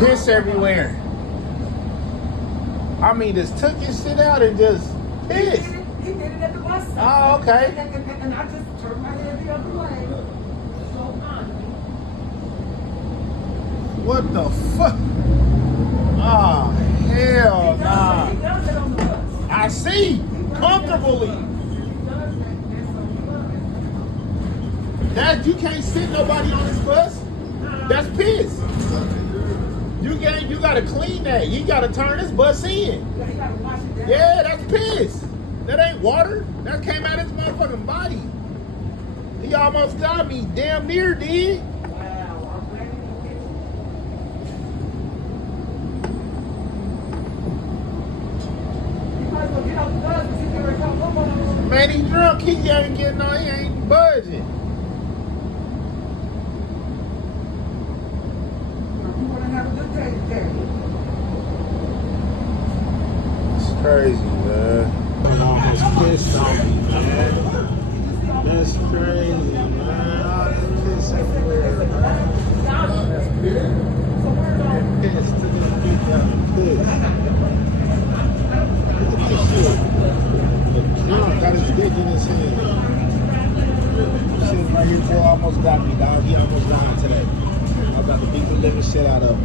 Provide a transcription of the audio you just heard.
Piss everywhere. I mean, just took his shit out and just pissed. He did it at the bus stop. Oh, okay. And I just turned my head the other way. So on. What the fuck? Oh, hell nah. He does it on the bus. I see. Comfortably. He does that. That you can't sit nobody on this bus. That's piss. You gotta clean that. You gotta turn this bus in. He gotta wash it down. Yeah, that's piss. That ain't water. That came out of his motherfucking body. He almost got me. Damn near did. Wow, I'm glad he didn't get you. You might as well get off the bus and sit there and talk about it. Man, he drunk. He ain't getting no. He ain't budging. You want to have a good day today. It's crazy, man. Almost pissed on me, man. That's crazy, man. All that piss everywhere, man. Piss to this bitch out of piss. Look at this shit. The drunk got his dick in his hand. Shit right here, boy, almost got me, dog. He almost died today. I was about to beat the living shit out of him.